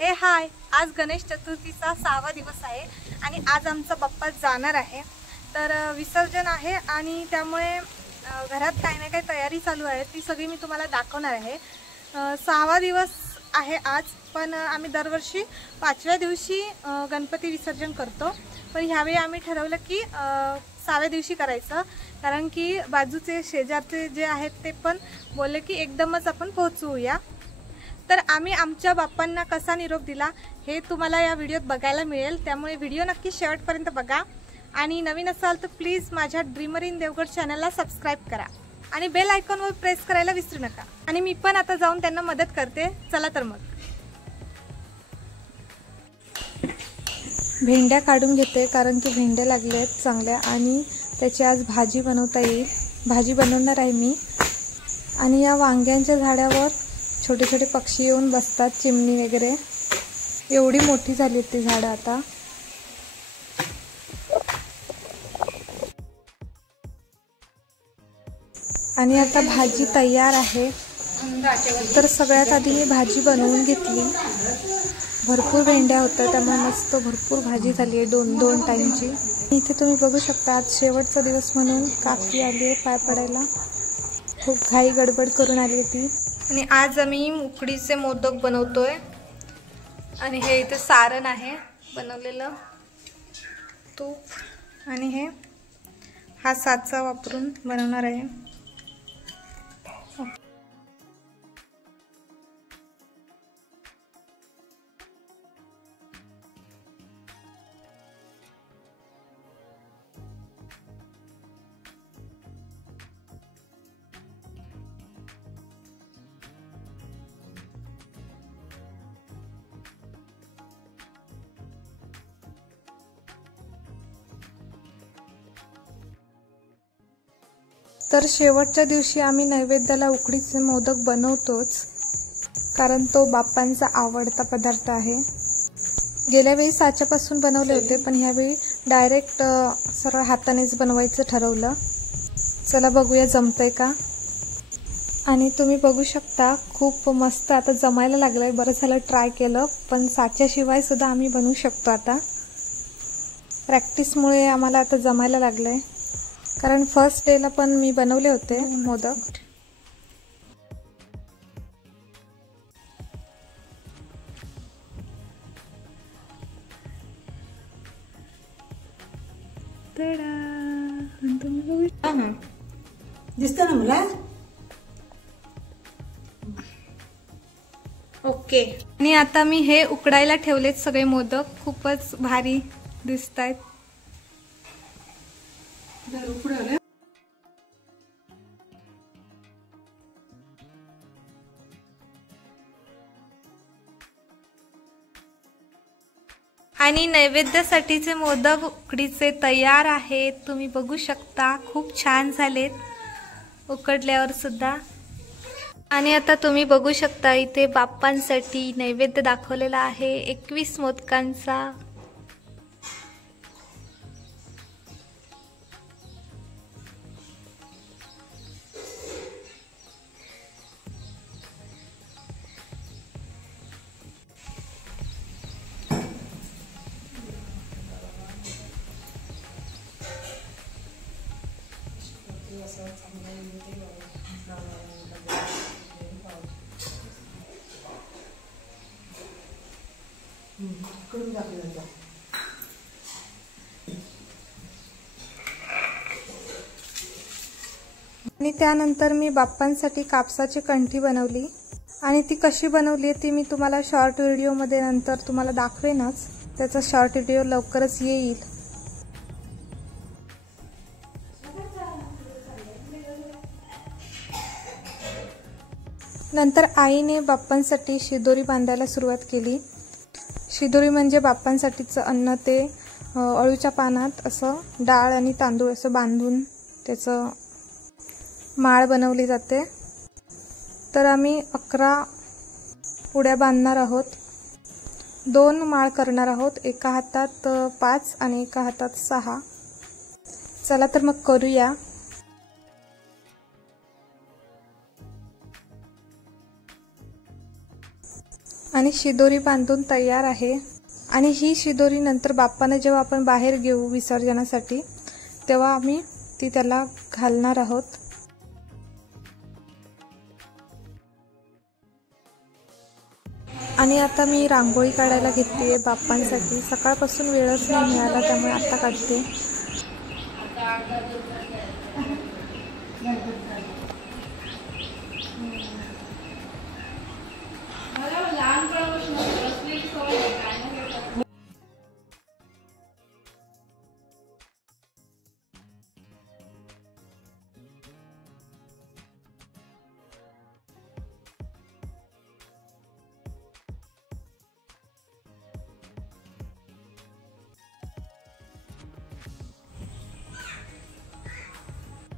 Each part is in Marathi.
हे हाय, आज गणेश चतुर्थीचा 6वा दिवस आहे आणि आज आमचा बाप्पा जाणार आहे. तर विसर्जन आहे आणि त्यामुळे घरात काही ना काही तयारी चालू आहे, ती सगळी मी तुम्हाला दाखवणार आहे. 6वा दिवस आहे आज, पण आम्ही दरवर्षी 5व्या दिवशी गणपती विसर्जन करतो. पण ह्यावेळी आम्ही ठरवलं की 6व्या दिवशी करायचं, कारण की बाजूचे शेजारचे जे आहेत ते पण बोलले की एकदमच आपण पोहोचूया. तर आम्ही आमच्या बाप्पांना कसा निरोप दिला हे तुम्हाला या व्हिडिओत बघायला मिळेल, त्यामुळे व्हिडिओ नक्की शेवटपर्यंत बघा. आणि नवीन असाल तर प्लीज माझ्या ड्रीमर इन देवगड चॅनलला सबस्क्राईब करा आणि बेल आयकॉनवर प्रेस करायला विसरू नका. आणि मी पण आता जाऊन त्यांना मदत करते. चला तर मग. भेंड्या काढून घेते, कारण की भेंड्या लागल्या आहेत चांगल्या आणि त्याची आज भाजी बनवता येईल. भाजी बनवणार आहे मी. आणि या वांग्यांच्या झाडावर छोटे छोटे पक्षी येऊन बसतात, चिमणी वगैरे. एवढी मोठी झाली ती झाडं आता. आणि आता भाजी तयार आहे. तर सगळ्यात आधी मी भाजी बनवून घेतली. भरपूर भेंड्या होत्या, त्यामुळे मस्त भरपूर भाजी झाली आहे दोन टाईमची. इथे तुम्ही बघू शकता आज शेवटचा दिवस म्हणून काकी आली आहे पाय पडायला. खूप घाई गडबड करून आली ती. आणि आज आम्ही उकडीचे मोदक बनवतोय. आणि हे इथे सारण आहे बनवलेलं, तूप आणि हे हा साचा वापरून बनवणार आहे. तर शेवटच्या दिवशी आम्ही नैवेद्याला उकडीचे मोदक बनवतोच, कारण तो बाप्पांचा आवडता पदार्थ आहे. गेल्या वेळी साच्यापासून बनवले होते, पण ह्यावेळी डायरेक्ट सरळ हातानेच बनवायचं ठरवलं. चला बघूया जमतंय का. आणि तुम्ही बघू शकता खूप मस्त आता जमायला लागलंय. बरं झालं ट्राय केलं, पण साच्याशिवाय सुद्धा आम्ही बनवू शकतो आता. प्रॅक्टिसमुळे आम्हाला आता जमायला लागलंय, कारण फर्स्ट डेला पण मी बनवले होते मोदक. दिसतं ना मला. ओके. आणि आता मी हे उकडायला ठेवलेत सगळे मोदक. खूपच भारी दिसत आहेत. आणि नैवेद्यासाठीचे मोदक उकडीचे तयार आहेत. तुम्ही बघू शकता खूप छान झालेत उकडल्यावर सुद्धा. आणि आता तुम्ही बघू शकता इथे बाप्पांसाठी नैवेद्य दाखवलेला आहे 21 मोदकांचा. आणि त्यानंतर मी बाप्पांसाठी कापसाची कंठी बनवली. आणि ती कशी बनवली ती मी तुम्हाला शॉर्ट व्हिडिओमध्ये नंतर तुम्हाला दाखवेनच. त्याचा शॉर्ट व्हिडिओ लवकरच येईल. नंतर आईने बाप्पांसाठी शिदोरी बांधायला सुरुवात केली. शिदोरी म्हणजे बाप्पांसाठीचं अन्न. ते अळूच्या पानात असं डाळ आणि तांदूळ असं बांधून त्याचं माळ बनवली जाते. तर आम्ही 11 पुड्या बांधणार आहोत. 2 माळ करणार आहोत. एका हातात 5 आणि एका हातात 6. चला तर मग करूया. आणि शिदोरी बांधून तयार आहे। आणि ही शिदोरी नंतर बाप्पांना जेव्हा आपण बाहेर घेऊ विसर्जनासाठी तेव्हा आम्ही ती त्याला घालणार आहोत। आणि आता मी रांगोळी काढायला घेतलीये बाप्पांसाठी। सकाळपासून वेळच नाही मिळाला त्यामुळे आता काढते।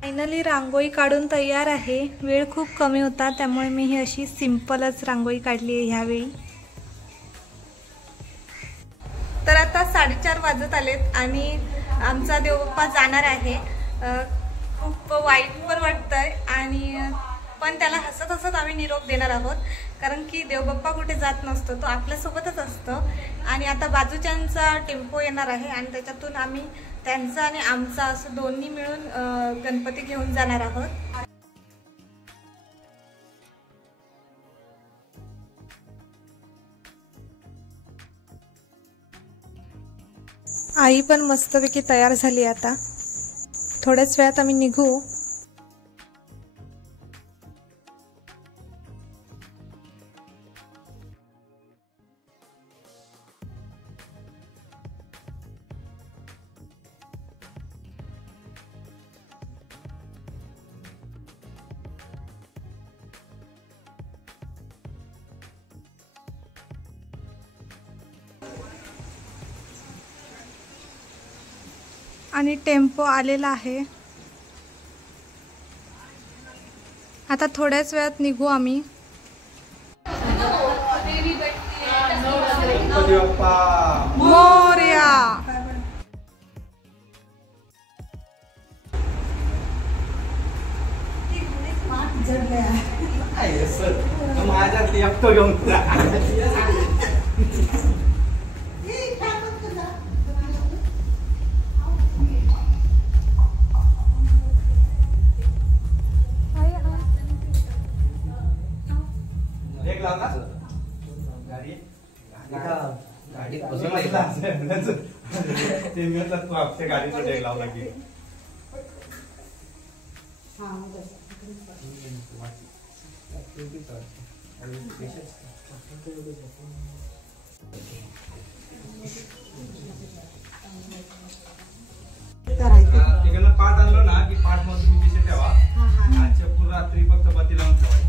फायनली रांगोळी काढून तयार आहे। वेळ खूप कमी होता त्यामुळे मी ही अशी सिंपलच रांगोळी काढली आहे ह्यावेळी। तर आता 4:30 वाजत आलेत आणि आमचा देवबाप्पा जाणार आहे। खूप वाईट पण वाटतंय आणि पण त्याला हसत हसत आम्ही निरोप देणार आहोत, कारण की देवबाप्पा कुठे जात नसतो, तो आपल्यासोबतच असतो। आणि आता बाजूच्यांचा टेम्पो येणार आहे आणि त्याच्यातून आम्ही त्यांचा आणि आमचा असं दोन्ही मिळून गणपती घेऊन जाणार आहोत। आई पण मस्तपैकी तयार झाली। आता थोड्याच वेळात आम्ही निघू। आणि टेम्पो आलेला आहे। आता थोड्याच वेळात निघू आम्ही। मोरया। गाडीचं डेग लावला की तिकडनं पाठ आणलो ना की पाठ मध्ये तुम्ही पिशे ठेवा। आजच्या पूर्ण रात्री फक्त बत्ती लावून ठेवायची।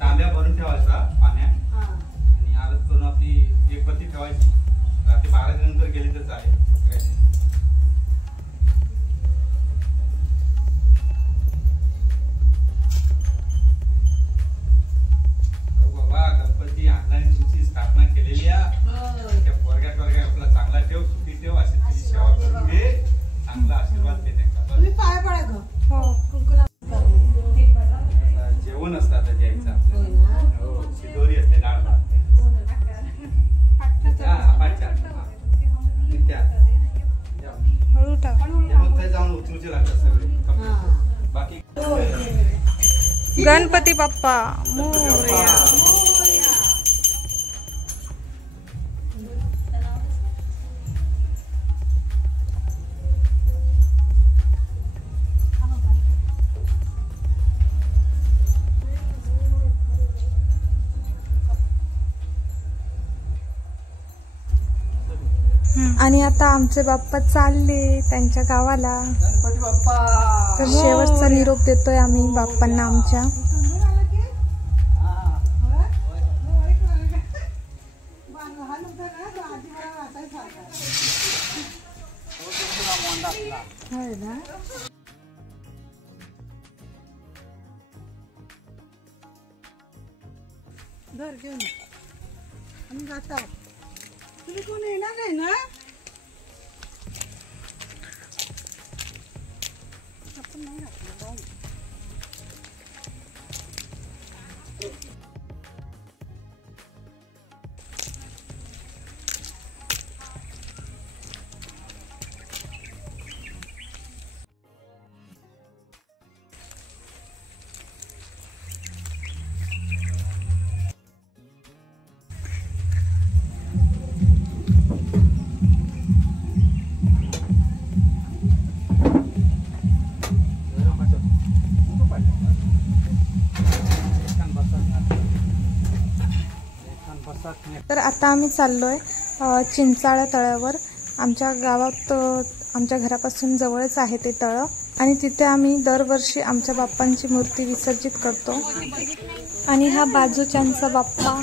तांब्या भरून ठेवायचा पाण्यात आणि आरत करून आपली एक बत्ती ठेवायची। रात्री 12 नंतर गेली तर चालेल। बाबा गणपती आणलाय तुमची स्थापना केलेली आहे। त्या पोरग्या आपला चांगला ठेव, सुखी ठेव, अशी तुझी सेवा करून घे, चांगला आशीर्वाद दे त्यांना। तुम्ही पाय पडा ग। हो जेवण असतं आता द्यायचं आपल्याला। हो शिदोरी असते, डाळ भात जाऊन उचलूचे लागतात सगळे बाकी। गणपती बाप्पा मोरया। आणि आता आमचे बाप्पा चालले त्यांच्या गावाला। गणपती बाप्पा। तर शेवटचा निरोप देतोय आम्ही बाप्पांना आमच्या। घर घेऊन आम्ही जातो। तुम्ही कोण येणार नाही ना? आपण नाही राहणार। तर आता आम्ही चाललोय चिंचाळा तळ्यावर. आमच्या गावात आमच्या घरापासून जवळच आहे ते तळं आणि तिथे आम्ही दरवर्षी आमच्या बाप्पांची मूर्ती विसर्जित करतो. आणि हा बाजूच्यांचा बाप्पा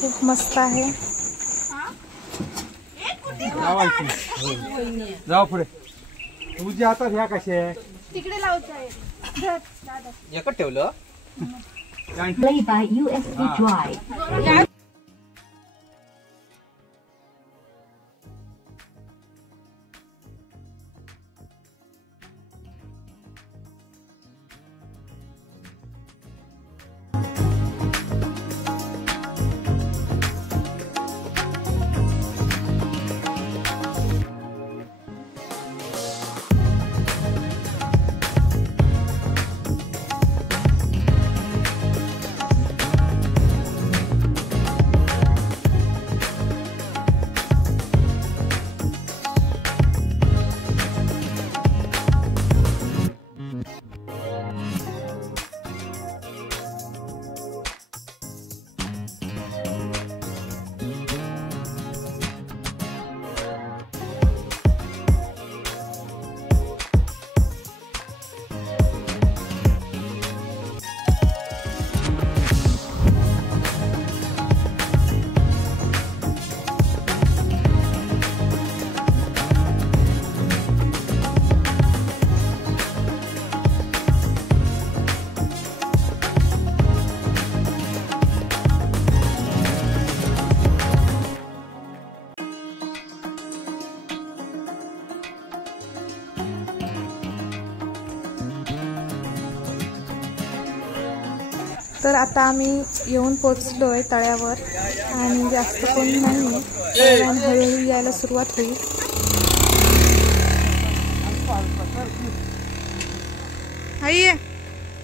खूप मस्त आहे. जाऊ पुढे. तुझ्या हातात ह्या कशा आहे? तिकडे लावताय एकच ठेवलं. Play by USB drive. तर आता आम्ही येऊन पोचलोय तळ्यावर आणि जास्त कोणी नाही आणि हळूहळू यायला सुरुवात होईल.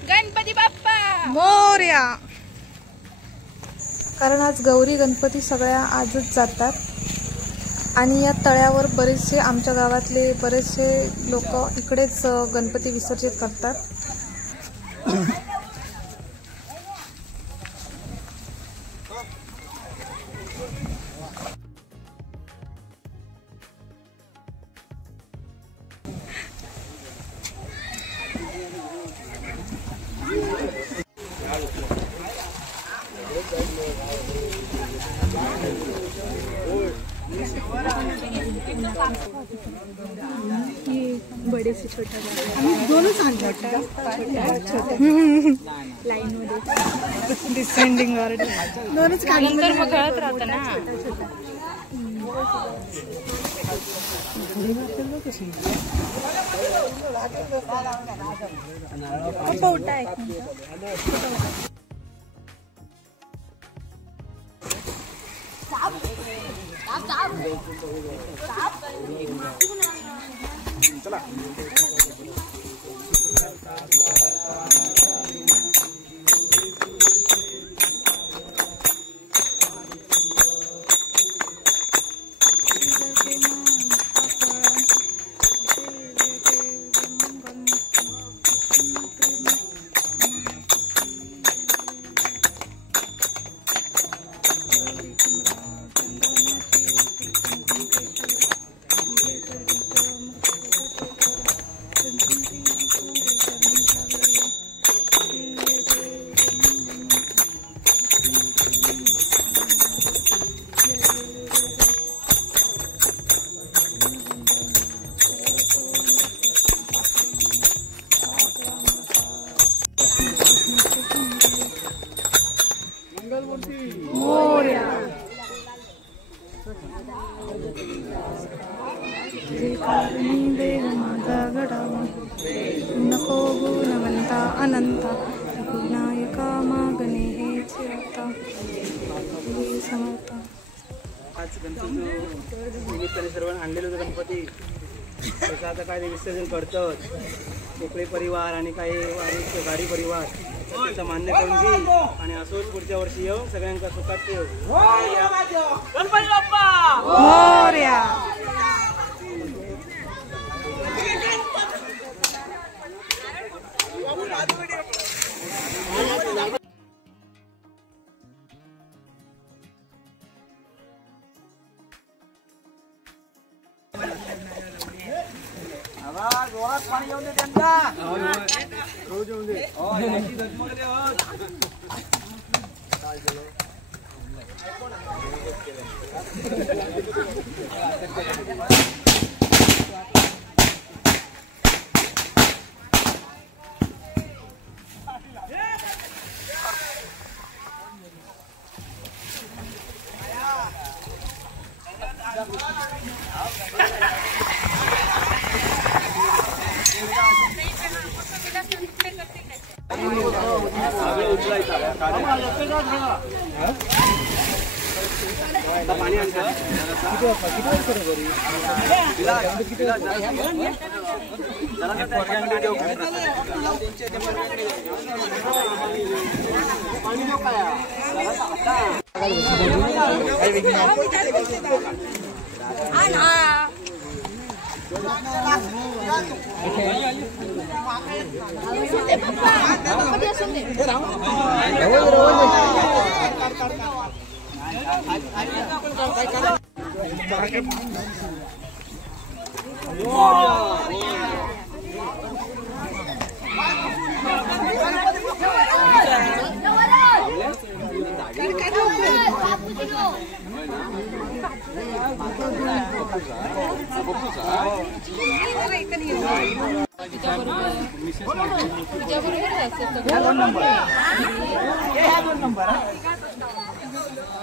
गणपती बाप्पा मोरया. कारण आज गौरी गणपती सगळ्या आजच जातात आणि या तळ्यावर बरेचसे आमच्या गावातले बरेचसे लोक इकडेच गणपती विसर्जित करतात. बड़े से छोटा दोनच आणले लाईन मध्ये डिसेंडिंग ऑर्डर दोनच काढले. नंतर मग कळत राहतं ना. पोटा आहे. नको गुणवंता अनंता गुणायका मागणे हेच आता समर्थ. आज गणपती सर्वांनी आणलेलं होतं गणपती. त्याचं आता काय विसर्जन करतात कोकळे परिवार आणि काही गाडी परिवार त्याचं मान्य करून घे आणि असोच पुढच्या वर्षी येऊन सगळ्यांका सुखात ठेव. गणपती बाप्पा मोरया. जोरात पाणी येऊन दे त्यांना. रोज येऊन दे. पाणी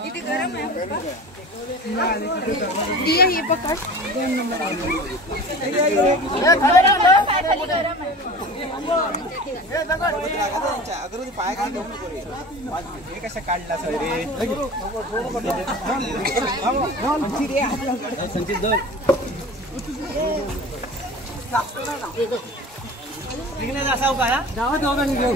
किती गरम आहे दिया ये पकड़ 2 नंबर कसं काढला असाव का गावात दोघांनी घेऊ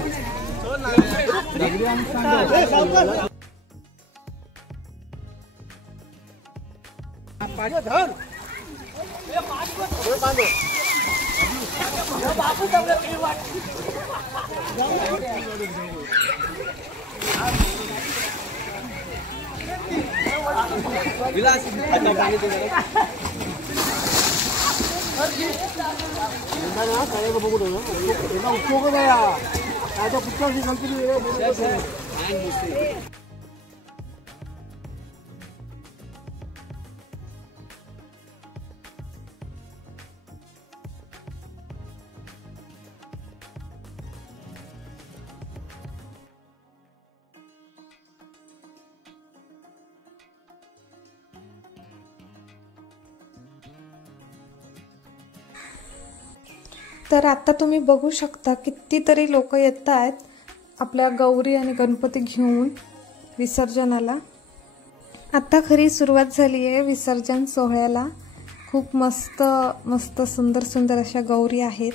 विलास उपयोग आहे पुस्तकाची गलती तर आता तुम्ही बघू शकता कितीतरी लोक येत आहेत आपल्या गौरी आणि गणपती घेऊन विसर्जनाला. आता खरी सुरुवात झाली आहे विसर्जन सोहळ्याला. खूप मस्त मस्त सुंदर सुंदर अशा गौरी आहेत.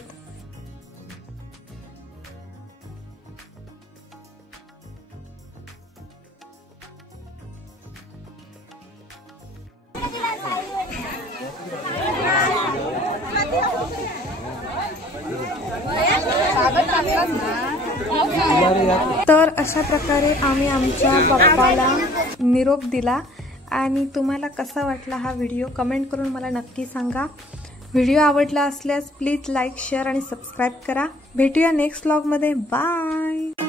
तर अशा प्रकारे आम्ही आमच्या बाप्पाला निरोप दिला. आणि तुम्हाला कसा वाटला हा व्हिडिओ कमेंट करून मला नक्की सांगा. व्हिडिओ आवडला असल्यास प्लीज लाईक शेअर आणि सबस्क्राईब करा. भेटूया नेक्स्ट व्लॉगमध्ये. बाय.